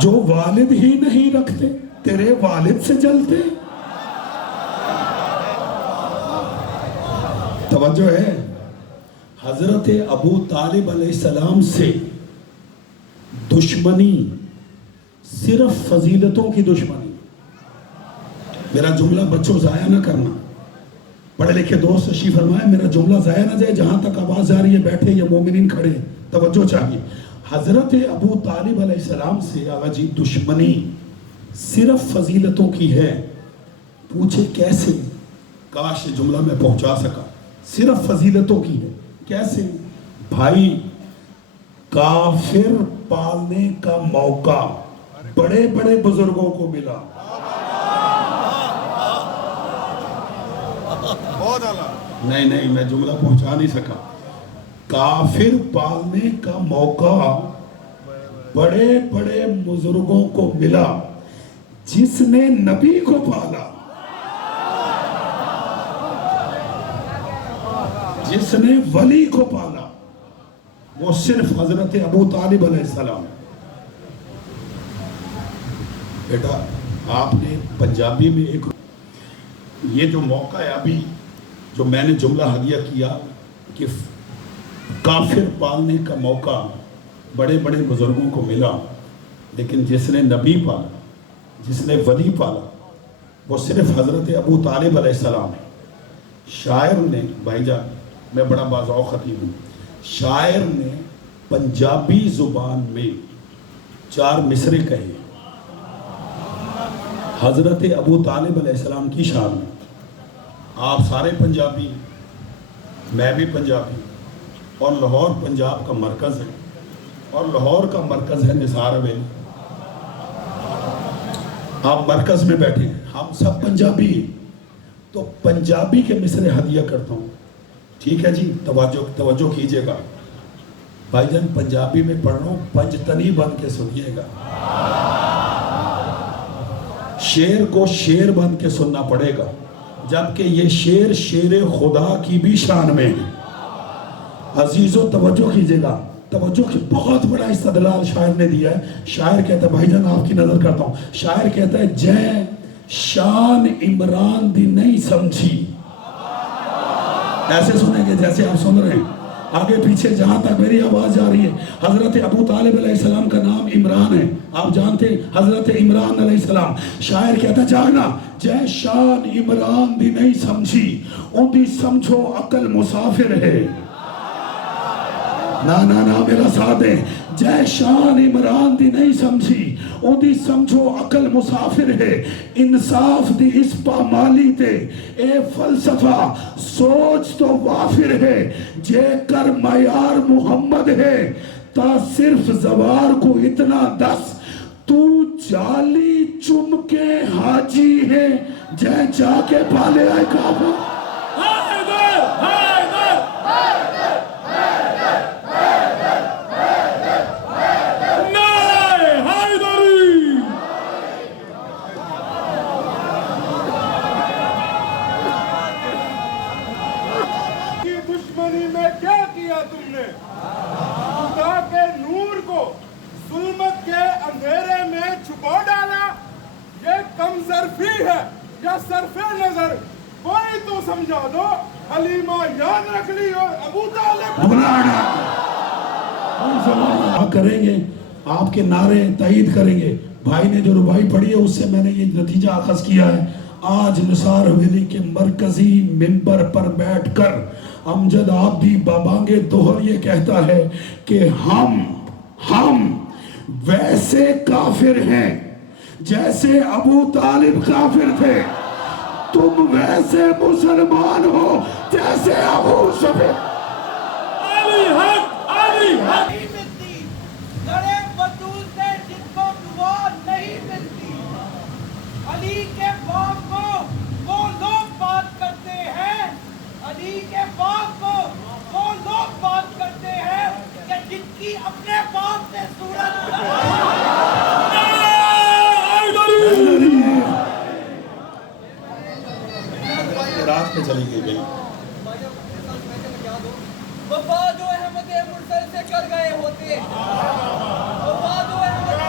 جو والد ہی نہیں رکھتے تیرے والد سے جلتے. توجہ ہے. حضرت ابو طالب علیہ السلام سے دشمنی صرف فضیلتوں کی دشمنی. میرا جملہ بچوں ضائع نہ کرنا, پڑھے لکھے دوست تشریف فرمائے, میرا جملہ ضائع نہ جائے, جہاں تک آواز آ رہی ہے بیٹھے یا مومنین کھڑے, توجہ چاہیے. حضرت ابو طالب علیہ السلام سے آقا جی دشمنی صرف فضیلتوں کی ہے. پوچھے کیسے؟ کاش یہ جملہ میں پہنچا سکا. صرف فضیلتوں کی ہے. کیسے بھائی؟ کافر پالنے کا موقع بڑے بڑے بزرگوں کو ملا. نہیں میں جملہ پہنچا نہیں سکا. کافر پالنے کا موقع بڑے بڑے بزرگوں کو ملا. جس نے نبی کو پالا, جس نے ولی کو پالا, وہ صرف حضرت ابو طالب علیہ السلام. بیٹا آپ نے پنجابی میں ایک یہ جو موقع ہے ابھی جو میں نے جملہ ہدیہ کیا کہ کافر پالنے کا موقع بڑے بڑے بزرگوں کو ملا, لیکن جس نے نبی پالا, جس نے ولی پالا, وہ صرف حضرت ابو طالب علیہ السلام ہے. شاعر نے, بھائی جان میں بڑا باذوق خطیب ہوں, شاعر نے پنجابی زبان میں 4 مصرے کہے حضرت ابو طالب علیہ السلام کی شان میں. آپ سارے پنجابی, میں بھی پنجابی, اور لاہور پنجاب کا مرکز ہے, اور لاہور کا مرکز ہے نثار حویلی. آپ مرکز میں بیٹھے ہیں, ہم سب پنجابی ہیں, تو پنجابی کے مصرے ہدیہ کرتا ہوں. ٹھیک ہے جی, توجہ کیجئے گا. بھائی جان پنجابی میں پڑھ رہا ہوں, پنجتنی بن کے سنیے گا. شیر کو شیر بن کے سننا پڑے گا, جبکہ یہ شیر شیر خدا کی بھی شان میں ہے. عزیزو توجہ کیجئے گا, توجہ کی بہت بڑا استدلال شاعر نے دیا ہے. شاعر کہتا ہے, بھائی جان آپ کی نظر کرتا ہوں, شاعر کہتا ہے جے شان عمران دی نہیں سمجھی. ایسے سنیں گے جیسے آپ سن رہے ہیں, آگے پیچھے جہاں تک میری آواز جا رہی ہے. حضرت ابو طالب علیہ السلام کا نام عمران ہے, آپ جانتے ہیں حضرت عمران علیہ السلام. شاعر کہتا ہے جاگنا, جے شان عمران دی نہیں سمجھی, ان دی سمجھو عقل مسافر ہے. نا میرا ساتھ ہے. جے شان عمران دی نہیں سمجھی, ان دی سمجھو عقل مسافر ہے. انصاف دی اس پامالی تے اے فلسفہ سوچ تو وافر ہے. جے کر معیار محمد ہے تا صرف زوار کو اتنا دس, تو جالی چم کے حاجی ہے, جے جا کے پالے آئے کعبہ. یا صرف نظر کوئی تو سمجھا دو, حلیمہ یاد رکھ لی اور ابو طالب ہم کریں گے, آپ کے نعرے تائید کریں گے. بھائی نے جو ربائی پڑھی ہے اس سے میں نے یہ نتیجہ اخذ کیا ہے. آج نثار حویلی کے مرکزی منبر پر بیٹھ کر امجد عابدی بابانگے دوہر یہ کہتا ہے کہ ہم ویسے کافر ہیں جیسے ابو طالب کافر تھے, تم ویسے مسلمان ہو جیسے ابو سفیان. علی حق, علی حق. لڑے بطول سے جن کو دعا نہیں ملتی, علی کے باپ کو وہ لوگ بات کرتے ہیں, علی کے باپ کو وہ لوگ بات کرتے ہیں کہ جن کی اپنے باپ سے صورت رات پہ چلی گئی. وفا جو احمد مرسل سے کر گئے ہوتے, وفا جو احمد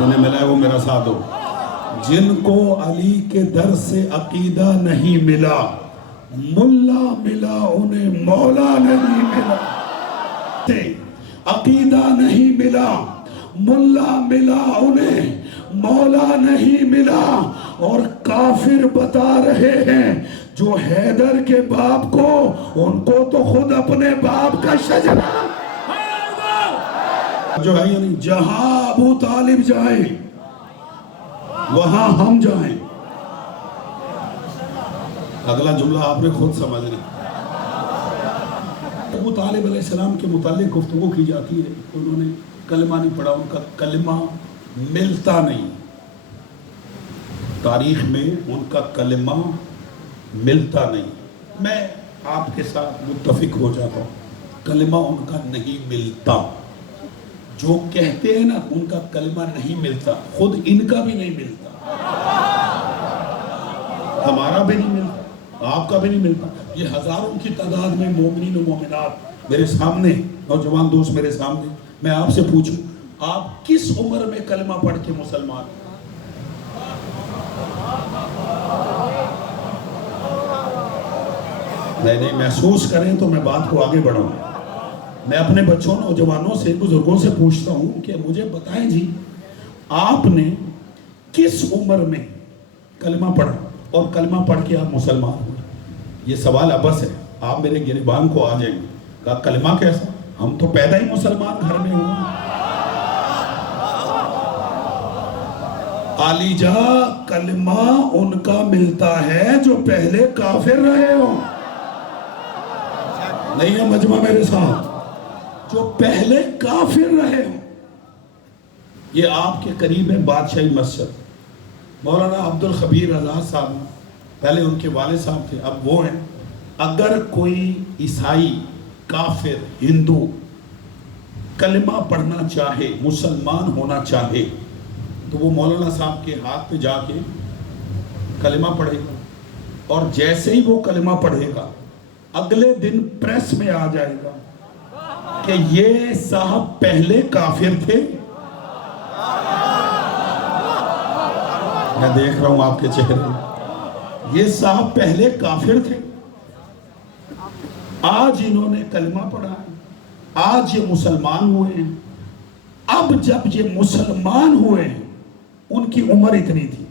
جنہیں ملا ہے وہ میرا ساتھ دو. جن کو علی کے در سے عقیدہ نہیں ملا, ملا ملا انہیں مولا نہیں ملا. عقیدہ نہیں ملا, ملا ملا انہیں مولا نہیں ملا. اور کافر بتا رہے ہیں جو حیدر کے باپ کو, ان کو تو خود اپنے باپ کا شجرہ جو ہے, یعنی جہاں ابو طالب جائیں وہاں ہم جائیں. اگلا جملہ آپ نے خود سمجھنا. ابو طالب علیہ السلام کے متعلق گفتگو کی جاتی ہے, انہوں نے کلمہ نہیں پڑھا, ان کا کلمہ ملتا نہیں. تاریخ میں ان کا کلمہ ملتا نہیں. میں آپ کے ساتھ متفق ہو جاتا ہوں, کلمہ ان کا نہیں ملتا. جو کہتے ہیں نا ان کا کلمہ نہیں ملتا, خود ان کا بھی نہیں ملتا, ہمارا بھی نہیں ملتا, آپ کا بھی نہیں ملتا. یہ ہزاروں کی تعداد میں مومنین و مومنات میرے سامنے, نوجوان دوست میرے سامنے, میں آپ سے پوچھوں آپ کس عمر میں کلمہ پڑھ کے مسلمان؟ نہیں محسوس کریں تو میں بات کو آگے بڑھاؤں. میں اپنے بچوں نوجوانوں سے, بزرگوں سے پوچھتا ہوں کہ مجھے بتائیں جی, آپ نے کس عمر میں کلمہ پڑھا اور کلمہ پڑھ کے آپ مسلمان ہوئے؟ یہ سوال ابس ہے. آپ میرے گریبان کو آ جائیں گے, کہا کلمہ کیسا, ہم تو پیدا ہی مسلمان گھر میں ہوئے. علی جا کلمہ ان کا ملتا ہے جو پہلے کافر رہے ہوں. نہیں ہے مجمع میرے ساتھ, جو پہلے کافر رہے ہوں. یہ آپ کے قریب ہے بادشاہی مسجد, مولانا عبدالخبیر آزاد صاحب, پہلے ان کے والد صاحب تھے, اب وہ ہیں. اگر کوئی عیسائی, کافر, ہندو کلمہ پڑھنا چاہے, مسلمان ہونا چاہے, تو وہ مولانا صاحب کے ہاتھ پہ جا کے کلمہ پڑھے گا, اور جیسے ہی وہ کلمہ پڑھے گا اگلے دن پریس میں آ جائے گا کہ یہ صاحب پہلے کافر تھے. میں دیکھ رہا ہوں آپ کے چہرے, یہ صاحب پہلے کافر تھے, آج انہوں نے کلمہ پڑھا ہے, آج یہ مسلمان ہوئے ہیں. اب جب یہ مسلمان ہوئے ہیں ان کی عمر اتنی تھی.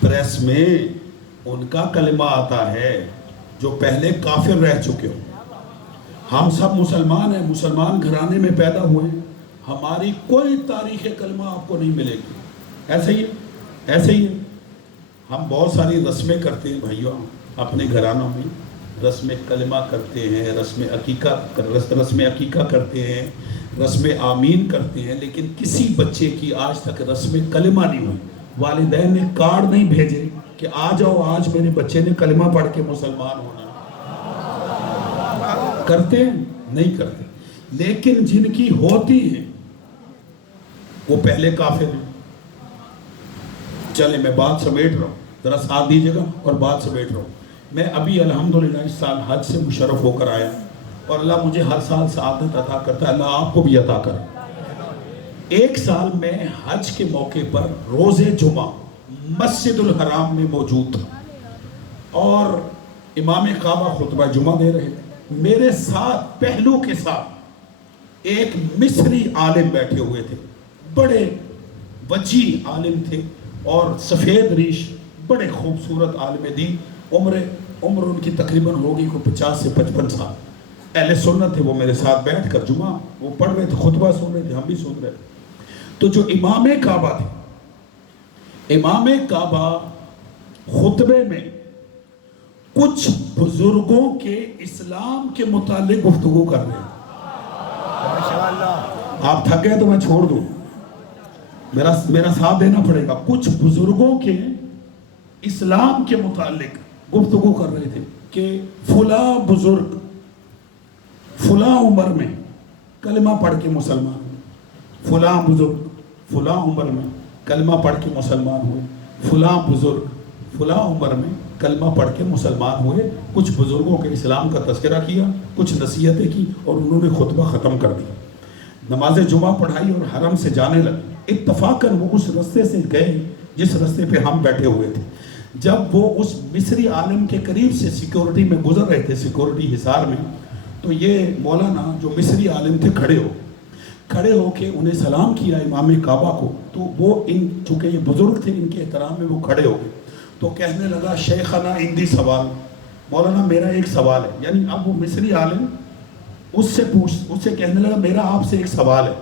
پریس میں ان کا کلمہ آتا ہے جو پہلے کافر رہ چکے ہو. ہم سب مسلمان ہیں, مسلمان گھرانے میں پیدا ہوئے, ہماری کوئی تاریخ کلمہ آپ کو نہیں ملے گی. ایسے ہی ایسے ہی ہم بہت ساری رسمیں کرتے ہیں بھائیوں, اپنے گھرانوں میں رسم کلمہ کرتے ہیں, رسم عقیقہ کرتے ہیں, رسم آمین کرتے ہیں, لیکن کسی بچے کی آج تک رسم کلمہ نہیں ہوئی. والدین نے کارڈ نہیں بھیجے کہ آ جاؤ آج میرے بچے نے کلمہ پڑھ کے مسلمان ہونا. کرتے ہیں نہیں کرتے, لیکن جن کی ہوتی ہے وہ پہلے کافر ہیں. چلے میں بات سمیٹ رہا ہوں, ذرا ساتھ دیجیے گا اور بات سمیٹ رہا ہوں. میں ابھی الحمدللہ اس سال حج سے مشرف ہو کر آیا, اور اللہ مجھے ہر سال سعادت عطا کرتا ہے, اللہ آپ کو بھی عطا کرے. ایک سال میں حج کے موقع پر روز جمعہ مسجد الحرام میں موجود تھا, اور امام کعبہ خطبہ جمعہ دے رہے تھے. میرے ساتھ پہلو کے ساتھ ایک مصری عالم بیٹھے ہوئے تھے, بڑے وجیح عالم تھے اور سفید ریش, بڑے خوبصورت عالم دین. عمر ان کی تقریباً ہوگی کو 50 سے 55 سال. اہل سنت تھے, وہ میرے ساتھ بیٹھ کر جمعہ وہ پڑھ رہے تھے, خطبہ سن رہے تھے, ہم بھی سن رہے تھے. تو جو امام کعبہ تھے, امام کعبہ خطبے میں کچھ بزرگوں کے اسلام کے متعلق گفتگو کر رہے ہیں. آپ تھک گئے تو میں چھوڑ دوں, میرا ساتھ دینا پڑے گا. کچھ بزرگوں کے اسلام کے متعلق گفتگو کر رہے تھے کہ فلاں بزرگ فلاں عمر میں کلمہ پڑھ کے مسلمان ہوئے, فلاں بزرگ فلاں عمر میں کلمہ پڑھ کے مسلمان ہوئے, فلاں بزرگ فلاں عمر میں کلمہ پڑھ کے مسلمان ہوئے، کچھ بزرگوں کے اسلام کا تذکرہ کیا، کچھ نصیحتیں کی اور انہوں نے خطبہ ختم کر دیا، نماز جمعہ پڑھائی اور حرم سے جانے لگے۔ اتفاقاً وہ اس رستے سے گئے جس رستے پہ ہم بیٹھے ہوئے تھے۔ جب وہ اس مصری عالم کے قریب سے سیکیورٹی میں گزر رہے تھے، سیکیورٹی حصار میں، تو یہ مولانا جو مصری عالم تھے کھڑے ہو کے انہیں سلام کیا امام کعبہ کو، تو وہ چونکہ یہ بزرگ تھے ان کے احترام میں وہ کھڑے ہو گئے، تو کہنے لگا شیخنا عندی سوال، مولانا میرا ایک سوال ہے۔ یعنی اب وہ مصری عالم اس سے کہنے لگا میرا آپ سے ایک سوال ہے،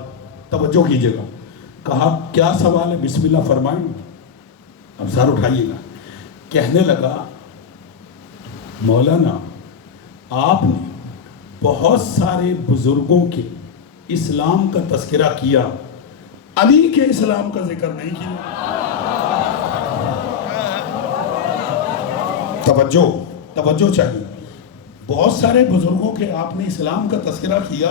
توجہ کیجئے گا۔ کہا کیا سوال ہے؟ بسم اللہ فرمائیں، اب سر اٹھائیے گا۔ کہنے لگا مولانا آپ نے بہت سارے بزرگوں کے اسلام کا تذکرہ کیا، علی کے اسلام کا ذکر نہیں کیا۔ توجہ چاہیے، بہت سارے بزرگوں کے آپ نے اسلام کا تذکرہ کیا،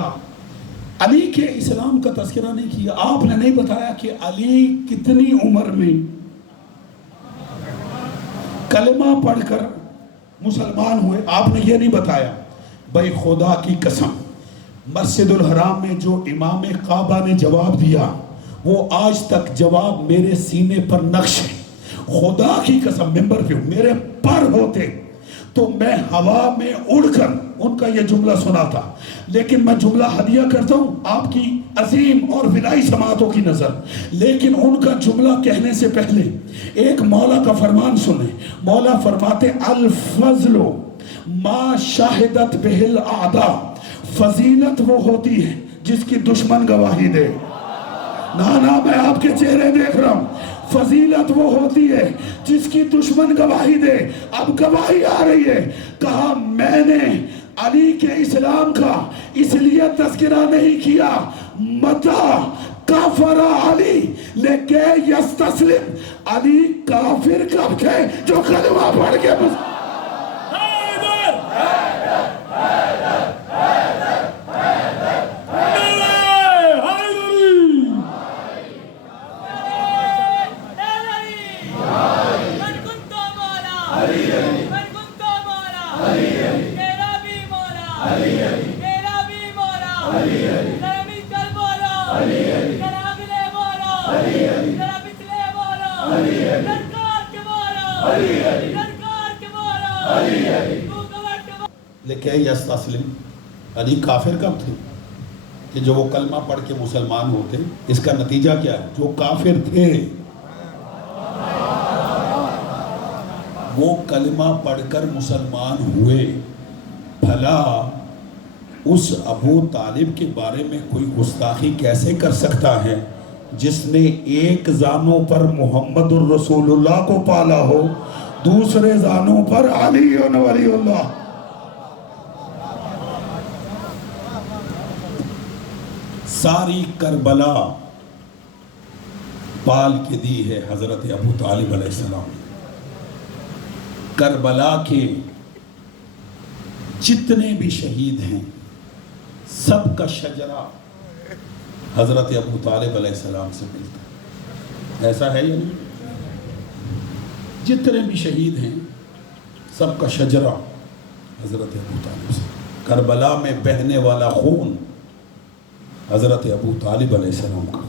علی کے اسلام کا تذکرہ نہیں کیا۔ آپ نے نہیں بتایا کہ علی کتنی عمر میں کلمہ پڑھ کر مسلمان ہوئے، آپ نے یہ نہیں بتایا۔ بھائی خدا کی قسم، مسجد الحرام میں جو امام کعبہ نے جواب دیا وہ آج تک جواب میرے سینے پر نقش ہے۔ خدا کی قسم، ممبر پہ میرے پر ہوتے تو میں ہوا میں اڑ کر ان کا یہ جملہ سناتا، لیکن میں جملہ ہدیہ کرتا ہوں آپ کی عظیم اور ولائی سماعتوں کی نظر، لیکن ان کا جملہ کہنے سے پہلے ایک مولا کا فرمان سنیں۔ مولا فرماتے الفضل ما شاہدت بہل اعداء، فضیلت وہ ہوتی ہے جس کی دشمن گواہی دے۔ نا میں آپ کے چہرے دیکھ رہا ہوں، فضیلت وہ ہوتی ہے جس کی دشمن گواہی دے۔ اب گواہی آ رہی ہے۔ کہا میں نے علی کے اسلام کا اس لیے تذکرہ نہیں کیا، متا کافر علی لکے یستسلم، علی کافر کب تھے جو کلمہ پڑھ کے لکھے یستسلم، علی کافر کب تھے کہ جو وہ کلمہ پڑھ کے مسلمان ہوتے؟ اس کا نتیجہ کیا ہے؟ جو کافر تھے وہ کلمہ پڑھ کر مسلمان ہوئے۔ بھلا اس ابو طالب کے بارے میں کوئی گستاخی کیسے کر سکتا ہے جس نے ایک زانوں پر محمد الرسول اللہ کو پالا ہو، دوسرے زانوں پر علی ولی اللہ۔ ساری کربلا پال کے دی ہے حضرت ابو طالب علیہ السلام۔ کربلا کے جتنے بھی شہید ہیں سب کا شجرہ حضرت ابو طالب علیہ السلام سے ملتا ہے۔ ایسا ہے یا نہیں؟ جتنے بھی شہید ہیں سب کا شجرہ حضرت ابو طالب سے۔ کربلا میں بہنے والا خون حضرت ابو طالب علیہ السلام کا